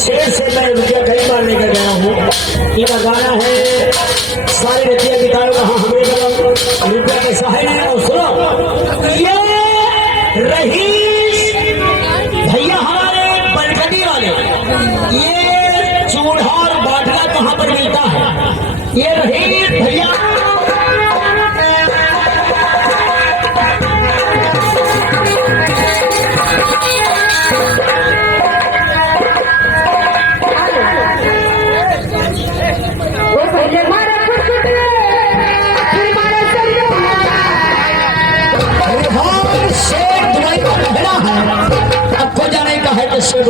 शेर से मैं रुपया कई बार लेकर गया हूँ। इनका गाना है सारी रुपया किताब कहा हमें रुपया कैसा है। और सुनो ये रहीश भैया हमारे बलकटी वाले, ये चूल्हा और बाटला कहाँ पर मिलता है। ये रहीश भैया आपको जाने का है तो शेर